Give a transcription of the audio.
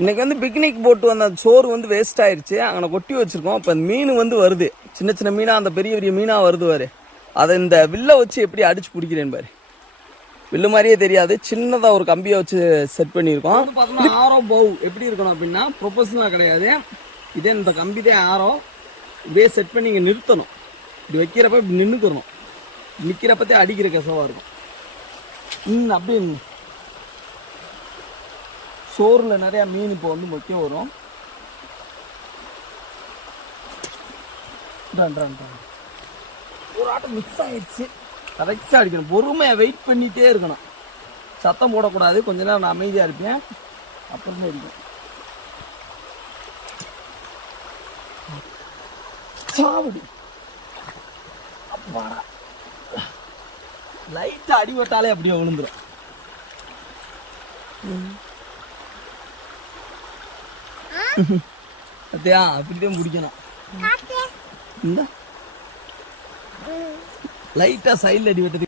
இன்னைக்கு வந்து பிக்னிக் போட்டு வந்த சோறு வந்து வேஸ்ட் ஆயிடுச்சு. அங்கே கொட்டி வச்சிருக்கோம். இப்போ மீன் வந்து வருது, சின்ன சின்ன மீனா, அந்த பெரிய பெரிய மீனா வருது பாரு. அதை இந்த வில்லை வச்சு எப்படி அடிச்சு பிடிக்கிறேன்னு பாரு. வில்லு மாதிரியே தெரியாது, சின்னதாக ஒரு கம்பியை வச்சு செட் பண்ணியிருக்கோம். பார்த்தோம்னா ஆரோ பவு எப்படி இருக்கணும் அப்படின்னா ப்ரொஃபஷனலாக கிடையாது. இதே இந்த கம்பி தான் ஆரோ, இதே செட் பண்ணி இங்கே நிறுத்தணும். இப்படி வைக்கிறப்ப இப்படி நின்றுக்கணும். நிற்கிறப்பத்தே அடிக்கிற கசவாக இருக்கும். அப்படியே சோறில் நிறையா மீன் இப்போ வந்து முக்கிய வரும். ஒரு ஆட்டம் மிக்ஸ் ஆகிடுச்சு. கரெக்டாக அடிக்கணும், பொறுமையாக வெயிட் பண்ணிகிட்டே இருக்கணும். சத்தம் போடக்கூடாது, கொஞ்ச நேரம் நான் அமைதியாக இருப்பேன், அப்புறம் அடிக்கும். சாவடி அப்பாடா, லைட்டாக அடிபட்டாலே அப்படியே விழுந்துடும். அத்தையா அப்படிதான் பிடிக்கணும். இந்த லைட்டா சைடில் அடி வெட்டது.